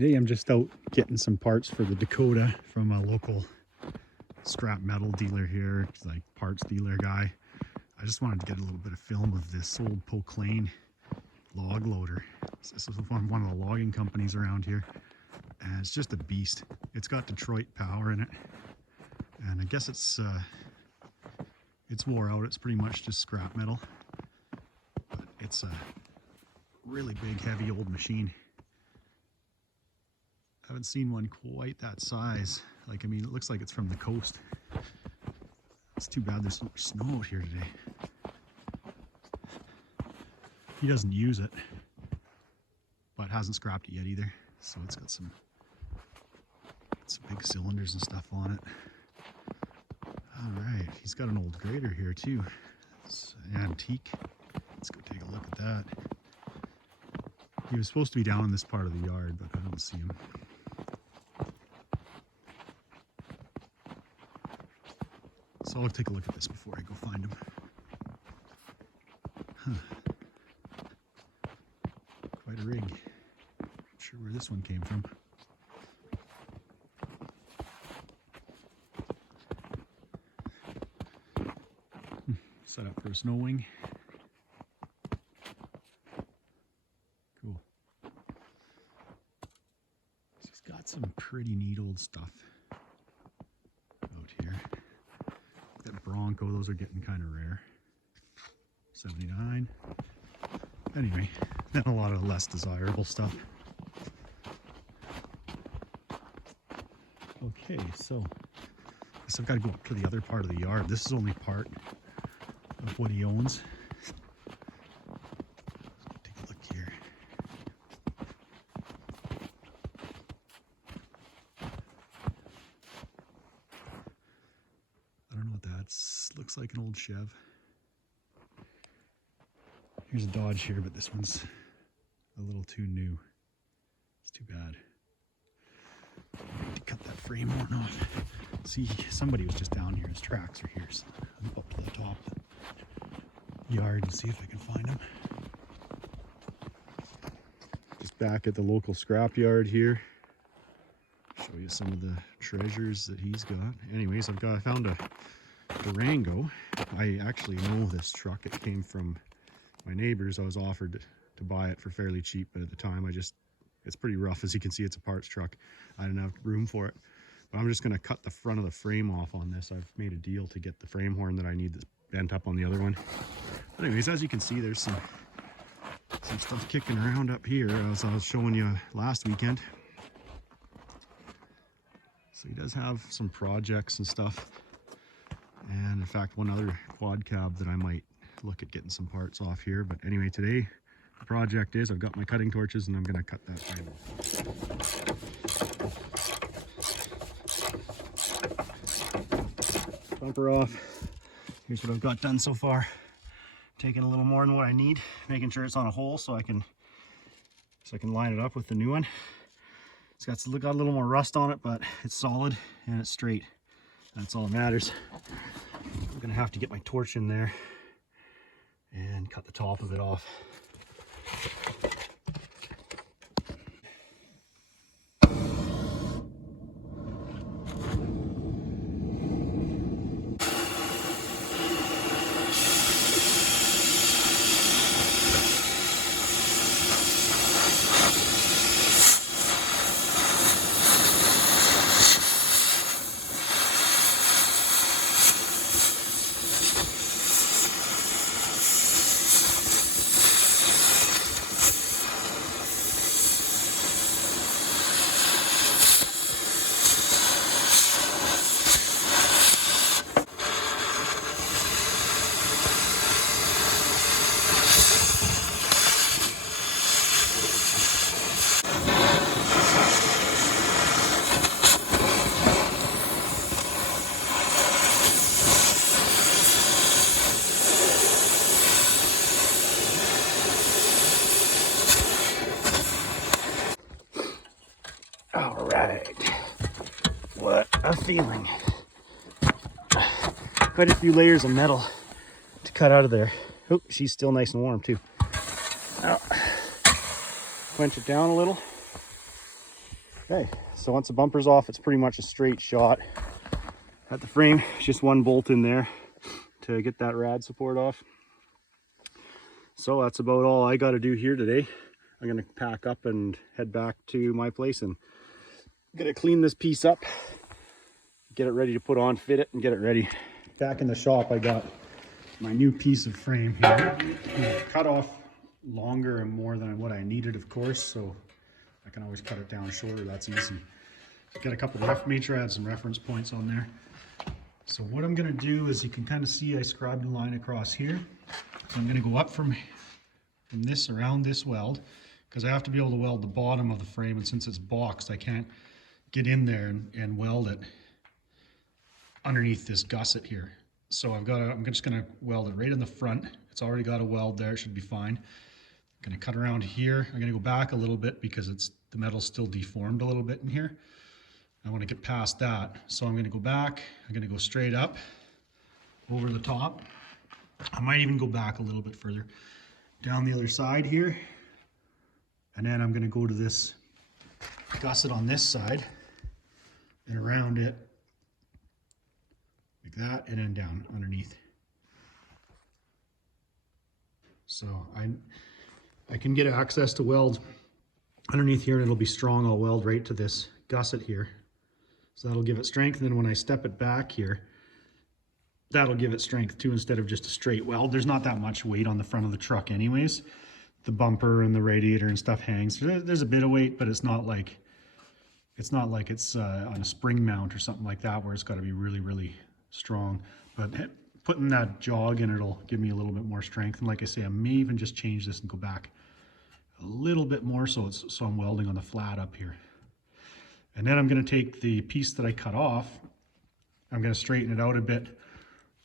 Today I'm just out getting some parts for the Dakota from a local scrap metal dealer here, like parts dealer guy. I just wanted to get a little bit of film of this old Proclaim log loader. This is from one of the logging companies around here, and it's just a beast. It's got Detroit power in it, and I guess it's wore out. It's pretty much just scrap metal, but it's a really big, heavy old machine. I haven't seen one quite that size. Like, I mean, it looks like it's from the coast. It's too bad there's so much snow out here today. He doesn't use it, but hasn't scrapped it yet either. So it's got some big cylinders and stuff on it. All right, he's got an old grader here too. It's antique. Let's go take a look at that. He was supposed to be down in this part of the yard, but I don't see him. So I'll take a look at this before I go find him. Huh. Quite a rig. Not sure where this one came from. Set up for a snow wing. Cool. He's got some pretty neat old stuff out here. That Bronco, those are getting kind of rare. 79. Anyway, then a lot of less desirable stuff. Okay, so I guess I've got to go up to the other part of the yard. This is only part of what he owns. Take a look here. I don't know what that's. Looks like an old Chev. Here's a Dodge here, but this one's a little too new. It's too bad. I need to cut that frame horn off. See, somebody was just down here. His tracks are here, so I'll go up to the top of the yard and see if I can find him. Just back at the local scrap yard here. Show you some of the treasures that he's got. Anyways, I found a Durango. I actually know this truck. It came from my neighbors. I was offered to buy it for fairly cheap, but at the time it's pretty rough. As you can see, it's a parts truck. I didn't have room for it, but I'm just going to cut the front of the frame off on this. I've made a deal to get the frame horn that I need that's bent up on the other one. But anyways, as you can see, there's some stuff kicking around up here, as I was showing you last weekend. So he does have some projects and stuff, and in fact one other quad cab that I might look at getting some parts off here. But anyway, today the project is I've got my cutting torches and I'm going to cut that frame off. Bumper off. Here's what I've got done so far. Taking a little more than what I need, making sure it's on a hole so I can line it up with the new one. It's got a little more rust on it, but it's solid and it's straight. That's all that matters. I'm gonna have to get my torch in there and cut the top of it off. All right, what a feeling. Quite a few layers of metal to cut out of there. Oh, she's still nice and warm too. Well, quench it down a little. Okay, so once the bumper's off, it's pretty much a straight shot. At the frame, just one bolt in there to get that rad support off. So that's about all I got to do here today. I'm going to pack up and head back to my place and get to clean this piece up, get it ready to put on, fit it, and get it ready. Back in the shop, I got my new piece of frame here. Cut off longer and more than what I needed, of course, so I can always cut it down shorter. That's easy. Got a couple of made sure I had some reference points on there. So what I'm going to do is, you can kind of see I scribed a line across here. So I'm going to go up from this around this weld, because I have to be able to weld the bottom of the frame, and since it's boxed, I can't get in there and weld it underneath this gusset here. So I'm just going to weld it right in the front. It's already got a weld there, it should be fine. I'm going to cut around here. I'm going to go back a little bit because the metal's still deformed a little bit in here. I want to get past that. So I'm going to go back. I'm going to go straight up over the top. I might even go back a little bit further down the other side here. And then I'm going to go to this gusset on this side and around it like that, and then down underneath. So I can get access to weld underneath here, and it'll be strong. I'll weld right to this gusset here. So that'll give it strength, and then when I step it back here, that'll give it strength too, instead of just a straight weld. There's not that much weight on the front of the truck anyways. The bumper and the radiator and stuff hangs. There's a bit of weight, but it's not like it's on a spring mount or something like that where it's got to be really, really strong. But putting that jog in, it'll give me a little bit more strength. And like I say, I may even just change this and go back a little bit more so I'm welding on the flat up here. And then I'm going to take the piece that I cut off, I'm going to straighten it out a bit,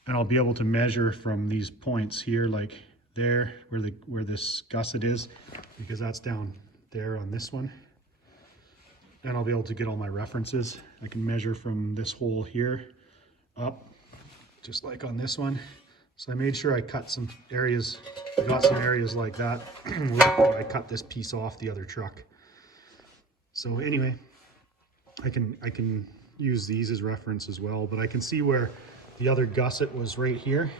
and I'll be able to measure from these points here, like there, where this gusset is, because that's down there on this one. And I'll be able to get all my references. I can measure from this hole here up, just like on this one. So I made sure I cut some areas, I got some areas like that where I cut this piece off the other truck. So anyway, I can use these as reference as well, but I can see where the other gusset was right here.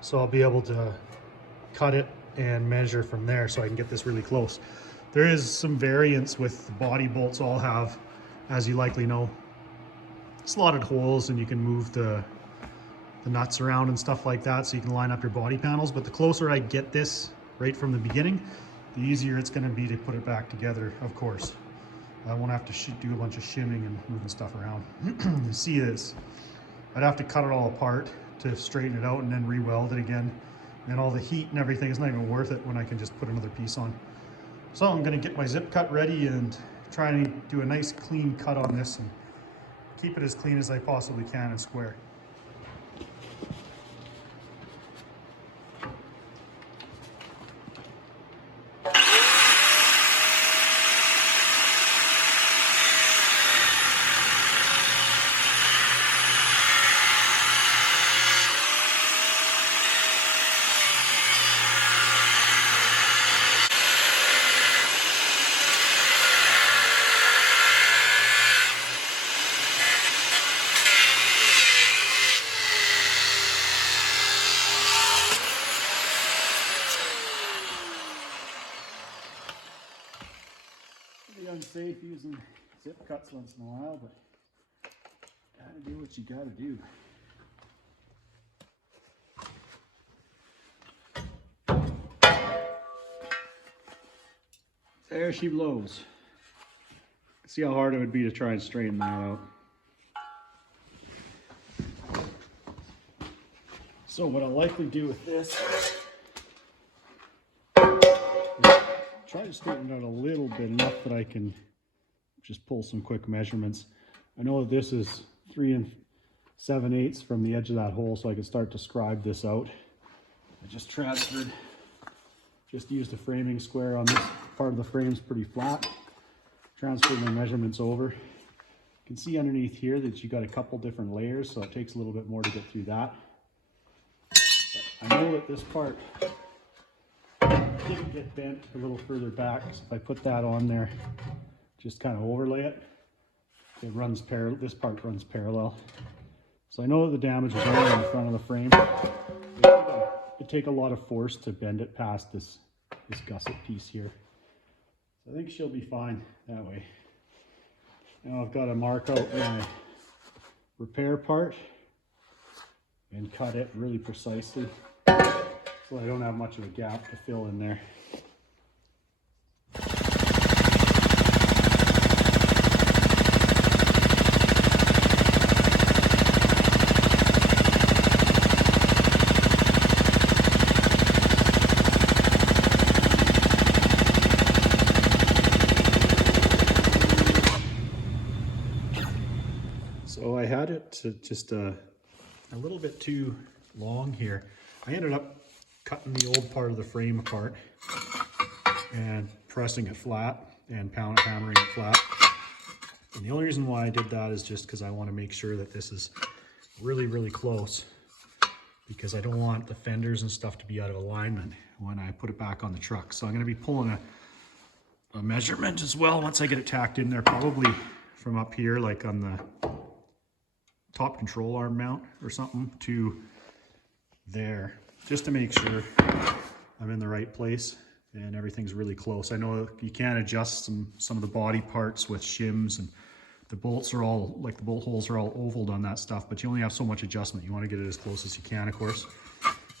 So I'll be able to cut it and measure from there so I can get this really close. There is some variance with the body bolts. All have, as you likely know, slotted holes, and you can move the nuts around and stuff like that so you can line up your body panels. But the closer I get this right from the beginning, the easier it's going to be to put it back together, of course. I won't have to do a bunch of shimming and moving stuff around. You see this, I'd have to cut it all apart to straighten it out and then re-weld it again. And all the heat and everything is not even worth it when I can just put another piece on. So I'm going to get my zip cut ready and try and do a nice clean cut on this and keep it as clean as I possibly can and square. Unsafe using zip cuts once in a while, but gotta do what you gotta do. There she blows. See how hard it would be to try and straighten that out. So what I'll likely do with this is try to straighten it out a little bit, enough that I can just pull some quick measurements. I know that this is 3 7/8 from the edge of that hole, so I can start to scribe this out. I just used a framing square on this part of the frame's pretty flat. Transferred my measurements over. You can see underneath here that you got a couple different layers, so it takes a little bit more to get through that. But I know that this part didn't get bent a little further back, so if I put that on there just kind of overlay it. It runs this part runs parallel. So I know that the damage is only on the front of the frame. It'd take a lot of force to bend it past this gusset piece here. So I think she'll be fine that way. Now I've got to mark out my repair part and cut it really precisely so I don't have much of a gap to fill in there. So I had it just a little bit too long here. I ended up cutting the old part of the frame apart and pressing it flat and hammering it flat. And the only reason why I did that is just because I want to make sure that this is really, really close, because I don't want the fenders and stuff to be out of alignment when I put it back on the truck. So I'm going to be pulling a measurement as well once I get it tacked in there, probably from up here, like on the top control arm mount or something, to there, just to make sure I'm in the right place and everything's really close. I know you can adjust some of the body parts with shims, and the bolts are all, like the bolt holes are all ovaled on that stuff, but you only have so much adjustment. You want to get it as close as you can, of course.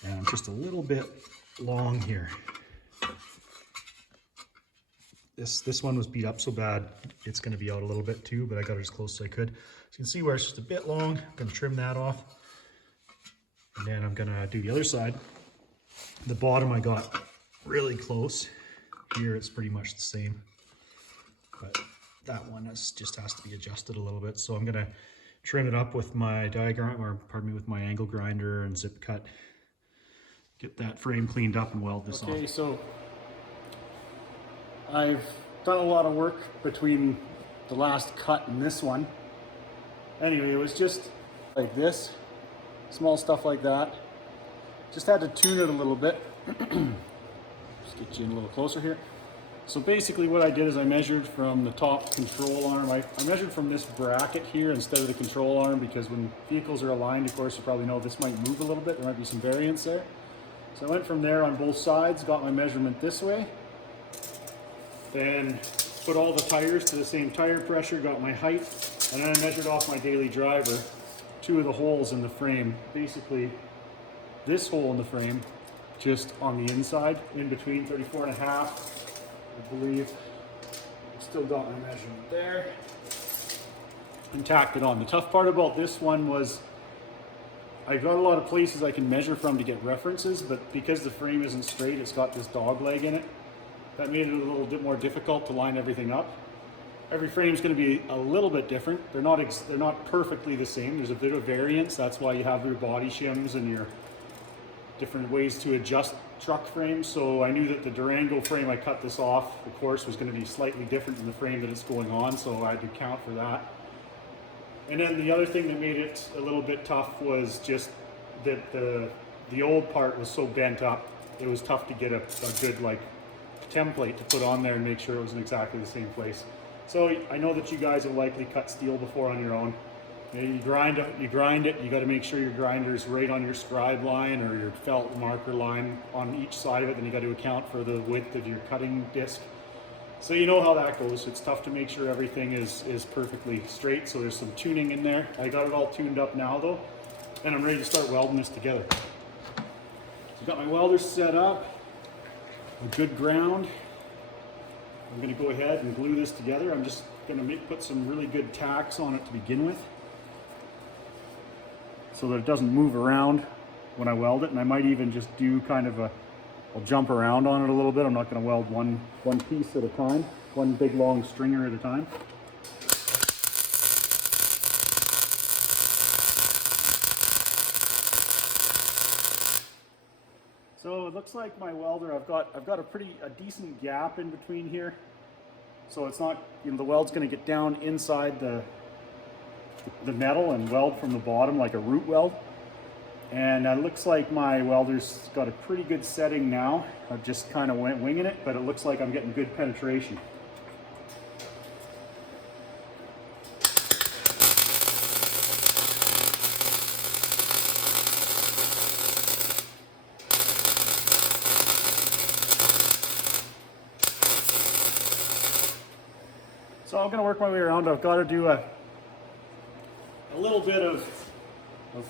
And I'm just a little bit long here. This one was beat up so bad, it's going to be out a little bit too, but I got it as close as I could. So you can see where it's just a bit long. I'm going to trim that off. And then I'm going to do the other side. The bottom I got really close. Here it's pretty much the same. But that one just has to be adjusted a little bit. So I'm going to trim it up with my with my angle grinder and zip cut. Get that frame cleaned up and weld this on. Okay, so I've done a lot of work between the last cut and this one. Anyway, it was just like this, small stuff like that. Just had to tune it a little bit. Just get you in a little closer here. So basically what I did is I measured from the top control arm. I measured from this bracket here instead of the control arm, because when vehicles are aligned, of course, you probably know this might move a little bit. There might be some variance there. So I went from there on both sides, got my measurement this way. Then put all the tires to the same tire pressure, got my height, and then I measured off my daily driver, 2 of the holes in the frame. Basically, this hole in the frame, just on the inside, in between 34.5, I believe. Still got my measurement there. And tacked it on. The tough part about this one was I got a lot of places I can measure from to get references, but because the frame isn't straight, it's got this dog leg in it. That made it a little bit more difficult to line everything up. Every frame is going to be a little bit different. They're not perfectly the same. There's a bit of variance. That's why you have your body shims and your different ways to adjust truck frames. So I knew that the Durango frame I cut this off, of course, was going to be slightly different than the frame that it's going on. So I had to account for that. And then the other thing that made it a little bit tough was just that the old part was so bent up. It was tough to get a good like template to put on there and make sure it was in exactly the same place. So I know that you guys have likely cut steel before on your own. You grind it, you got to make sure your grinder is right on your scribe line or your felt marker line on each side of it, and you got to account for the width of your cutting disc. So you know how that goes. It's tough to make sure everything is perfectly straight, so there's some tuning in there. I got it all tuned up now though, and I'm ready to start welding this together. So I've got my welder set up. A good ground. I'm going to go ahead and glue this together. I'm just going to put some really good tacks on it to begin with, so that it doesn't move around when I weld it. And I might even just do kind of I'll jump around on it a little bit. I'm not going to weld one piece at a time, one big long stringer at a time. So it looks like my welder, I've got a decent gap in between here. So it's not, the weld's going to get down inside the metal and weld from the bottom like a root weld. And it looks like my welder's got a pretty good setting now. I've just kind of went winging it, but it looks like I'm getting good penetration. So I'm gonna work my way around. I've got to do a little bit of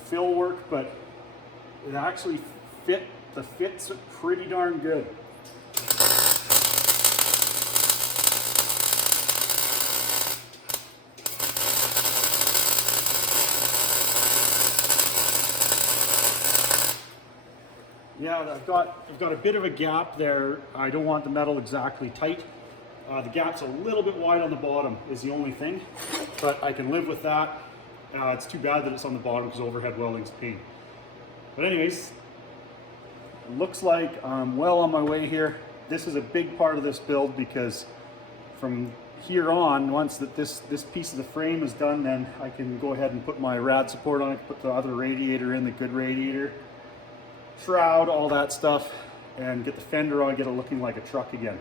fill work, but it actually the fits pretty darn good. Yeah, I've got a bit of a gap there. I don't want the metal exactly tight. The gap's a little bit wide on the bottom is the only thing, but I can live with that. It's too bad that it's on the bottom because overhead welding's a pain. But anyways, it looks like I'm well on my way here. This is a big part of this build because from here on, once this piece of the frame is done, then I can go ahead and put my rad support on it, put the other radiator in, the good radiator, shroud, all that stuff, and get the fender on, get it looking like a truck again.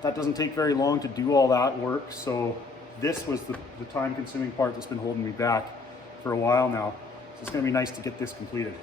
That doesn't take very long to do all that work, so this was the time-consuming part that's been holding me back for a while now. So it's going to be nice to get this completed.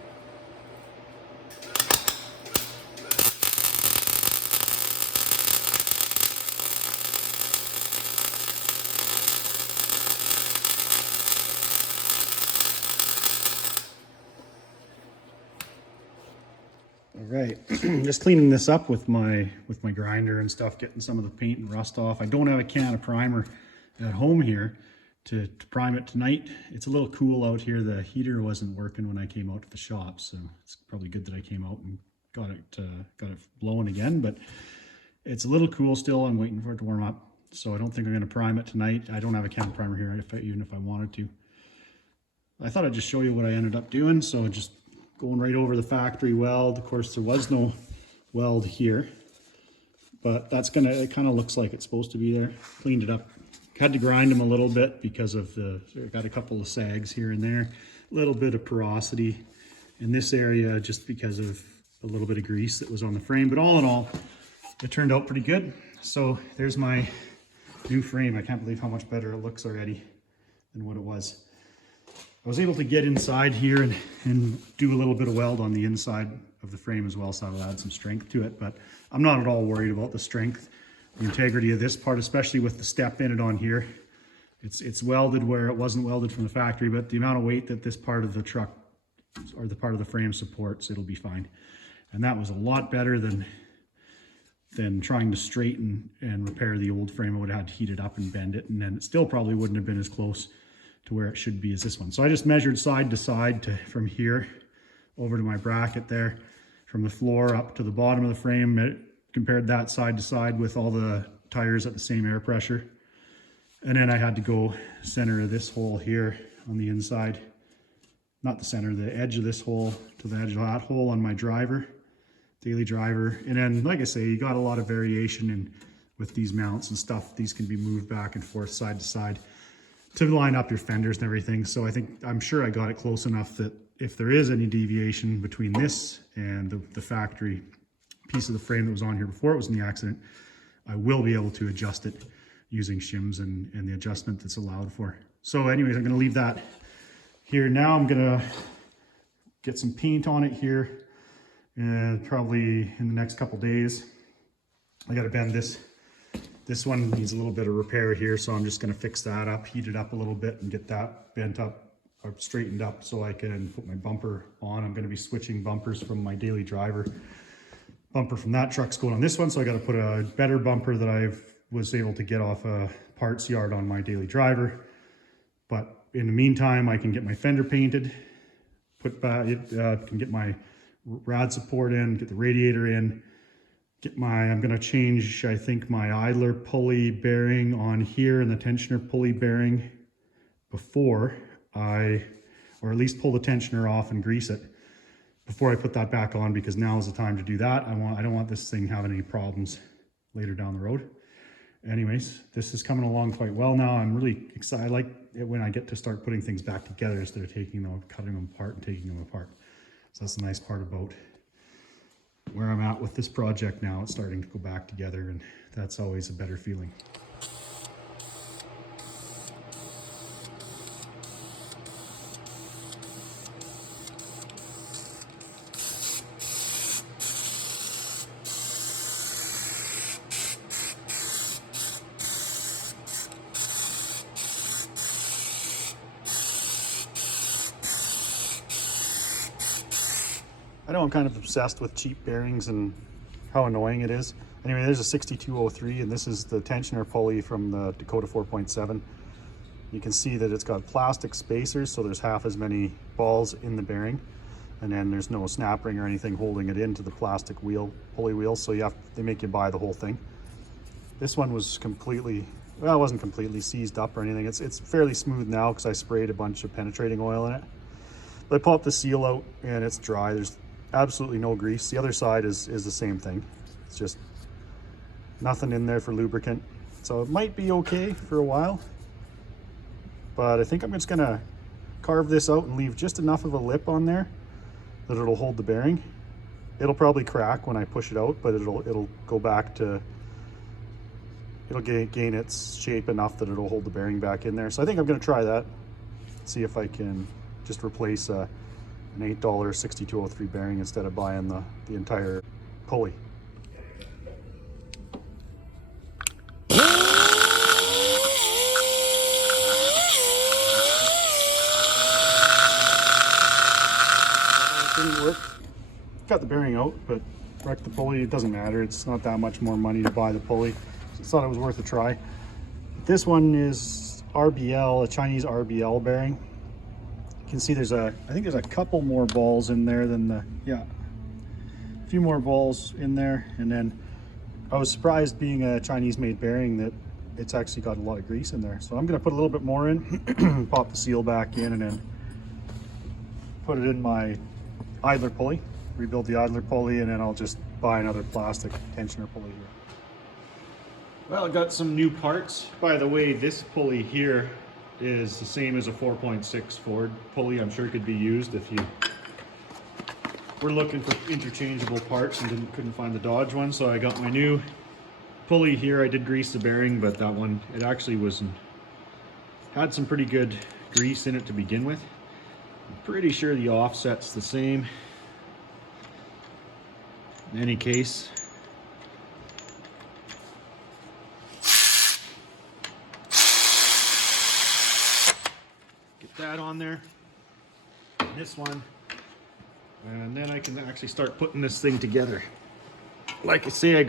All right, just cleaning this up with my grinder and stuff, getting some of the paint and rust off. I don't have a can of primer at home here to prime it tonight. It's a little cool out here. The heater wasn't working when I came out to the shop, so it's probably good that I came out and got it blowing again, but it's a little cool still. I'm waiting for it to warm up, so I don't think I'm going to prime it tonight. I don't have a can of primer here, even if I wanted to. I thought I'd just show you what I ended up doing. So just going right over the factory weld. Of course, there was no weld here, but it kind of looks like it's supposed to be there. Cleaned it up. Had to grind them a little bit because of got a couple of sags here and there. A little bit of porosity in this area just because of a little bit of grease that was on the frame. But all in all, it turned out pretty good. So there's my new frame. I can't believe how much better it looks already than what it was. I was able to get inside here and do a little bit of weld on the inside of the frame as well, so that'll add some strength to it, but I'm not at all worried about the strength, the integrity of this part, especially with the step in it on here. It's welded where it wasn't welded from the factory, but the amount of weight that this part of the truck or the part of the frame supports, it'll be fine. And that was a lot better than trying to straighten and repair the old frame. I would have had to heat it up and bend it, and then it still probably wouldn't have been as close to where it should be as this one. So I just measured side to side from here over to my bracket there, from the floor up to the bottom of the frame, compared that side to side with all the tires at the same air pressure. And then I had to go center of this hole here on the inside, not the center, the edge of this hole to the edge of that hole on my driver, daily driver. And then, like I say, you got a lot of variation in with these mounts and stuff. These can be moved back and forth side to side to line up your fenders and everything. So I'm sure I got it close enough that if there is any deviation between this and the factory piece of the frame that was on here before it was in the accident, I will be able to adjust it using shims and the adjustment that's allowed for. So anyways, I'm going to leave that here. Now I'm going to get some paint on it here, and probably in the next couple days. I got to bend this. This one needs a little bit of repair here, so I'm just going to fix that up, heat it up a little bit, and get that bent up or straightened up so I can put my bumper on. I'm going to be switching bumpers from my daily driver. Bumper from that truck's going on this one, so I got to put a better bumper that I was able to get off a parts yard on my daily driver. But in the meantime, I can get my fender painted, can get my rad support in, get the radiator in. I'm going to change, I think, my idler pulley bearing on here and the tensioner pulley bearing before or at least pull the tensioner off and grease it before I put that back on, because now is the time to do that. I don't want this thing having any problems later down the road. Anyways, this is coming along quite well now. I'm really excited. I like it when I get to start putting things back together instead of cutting them apart and taking them apart. So that's the nice part about where I'm at with this project now. It's starting to go back together, and that's always a better feeling. I know I'm kind of obsessed with cheap bearings and how annoying it is. Anyway, there's a 6203, and this is the tensioner pulley from the Dakota 4.7. You can see that it's got plastic spacers, so there's half as many balls in the bearing, and then there's no snap ring or anything holding it into the plastic wheel, pulley wheel, so they make you buy the whole thing. This one was completely, well, it wasn't completely seized up or anything. It's fairly smooth now because I sprayed a bunch of penetrating oil in it. But I popped the seal out and it's dry. There's absolutely no grease. The other side is the same thing. It's just nothing in there for lubricant. So it might be okay for a while, but I think I'm just gonna carve this out and leave just enough of a lip on there that it'll hold the bearing. It'll probably crack when I push it out, but it'll go back to, it'll gain its shape enough that it'll hold the bearing back in there. So I think I'm gonna try that, see if I can just replace an $8 6203 bearing instead of buying the entire pulley. Didn't work. Got the bearing out, but wrecked the pulley. It doesn't matter. It's not that much more money to buy the pulley. Just thought it was worth a try. This one is RBL, a Chinese RBL bearing. You can see I think there's a couple more balls in there than a few more balls in there. And then I was surprised, being a Chinese made bearing, that it's actually got a lot of grease in there. So I'm gonna put a little bit more in, pop the seal back in, and then put it in my idler pulley, rebuild the idler pulley, and then I'll just buy another plastic tensioner pulley here. Well, I got some new parts. By the way, this pulley here is the same as a 4.6 Ford pulley. I'm sure it could be used if you were looking for interchangeable parts and couldn't find the Dodge one. So I got my new pulley here. I did grease the bearing, but that one, it actually had some pretty good grease in it to begin with. I'm pretty sure the offset's the same. In any case, get that on there, this one, and then I can actually start putting this thing together. Like I say, I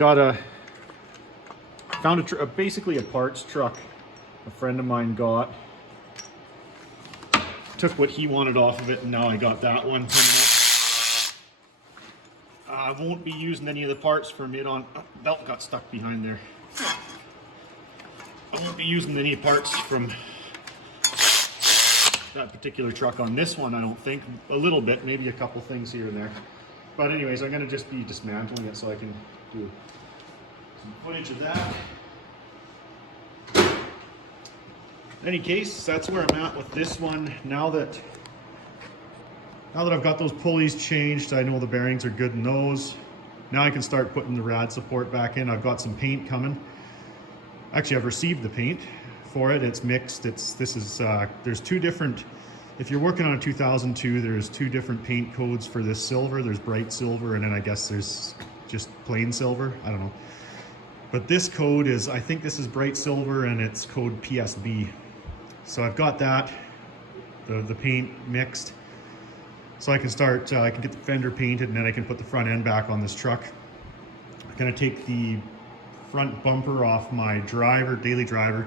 found basically a parts truck a friend of mine got. Took what he wanted off of it, and now I got that one. I won't be using any of the parts from it on. Oh, belt got stuck behind there. I won't be using any parts from that particular truck on this one, I don't think. A little bit, maybe a couple things here and there. But anyways, I'm gonna just be dismantling it so I can do some footage of that. In any case, that's where I'm at with this one. Now that I've got those pulleys changed, I know the bearings are good in those. Now I can start putting the rad support back in. I've got some paint coming. Actually, I've received the paint for it. It's mixed. There's two different, if you're working on a 2002, there's two different paint codes for this silver. There's bright silver, and then I guess there's just plain silver. I don't know. But this code is, I think this is bright silver, and it's code PSB. So I've got that, the paint mixed. So I can start, I can get the fender painted, and then I can put the front end back on this truck. I'm gonna take the front bumper off my daily driver,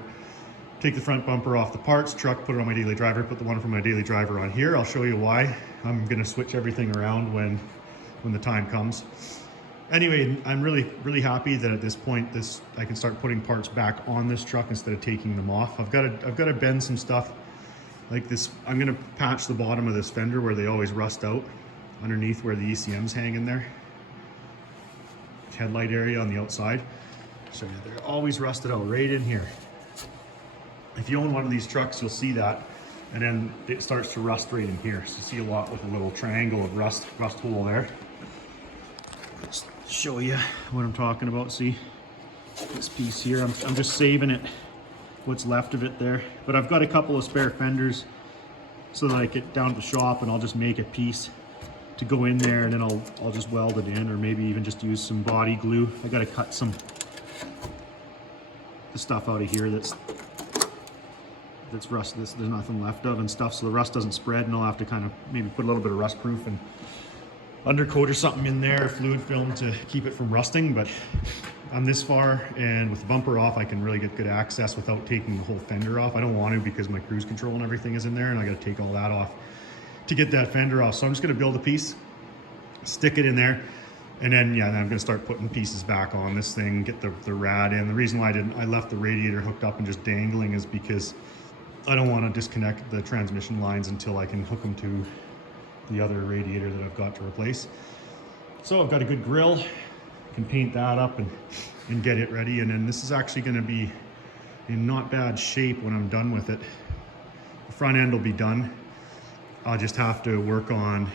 take the front bumper off the parts truck, put it on my daily driver, put the one from my daily driver on here. I'll show you why. I'm gonna switch everything around when the time comes. Anyway, I'm really happy that at this point I can start putting parts back on this truck instead of taking them off. I've got to bend some stuff like this. I'm gonna patch the bottom of this fender where they always rust out, underneath where the ECMs hang in there. Headlight area on the outside. So yeah, they're always rusted out right in here. If you own one of these trucks, you'll see that, and then it starts to rust right in here. So you see a lot with a little triangle of rust hole there. Just show you what I'm talking about. See this piece here, I'm just saving it, what's left of it there. But I've got a couple of spare fenders so that I get down to the shop and I'll just make a piece to go in there, and then I'll just weld it in, or maybe even just use some body glue. I got to cut the stuff out of here that's rust, there's nothing left of and stuff, so the rust doesn't spread, and I'll have to kind of maybe put a little bit of rust proof and undercoat or something in there, fluid film to keep it from rusting, but I'm this far, and with the bumper off, I can really get good access without taking the whole fender off. I don't want to because my cruise control and everything is in there, and I got to take all that off to get that fender off. So I'm just going to build a piece, stick it in there, and then yeah, then I'm going to start putting pieces back on this thing, get the rad in. The reason why I left the radiator hooked up and just dangling is because I don't want to disconnect the transmission lines until I can hook them to the other radiator that I've got to replace. So I've got a good grill, can paint that up and get it ready. And then this is actually going to be in not bad shape when I'm done with it. The front end will be done. I'll just have to work on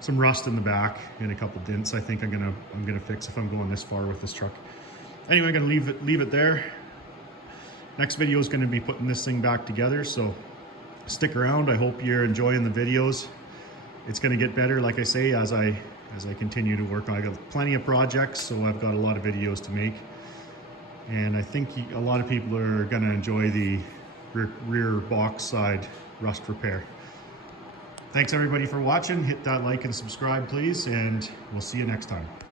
some rust in the back and a couple dents I think I'm gonna fix if I'm going this far with this truck. Anyway, I'm gonna leave it there. Next video is gonna be putting this thing back together, so stick around. I hope you're enjoying the videos. It's gonna get better, like I say, as I continue to work on. I got plenty of projects, so I've got a lot of videos to make. And I think a lot of people are gonna enjoy the rear box side rust repair. Thanks everybody for watching. Hit that like and subscribe, please, and we'll see you next time.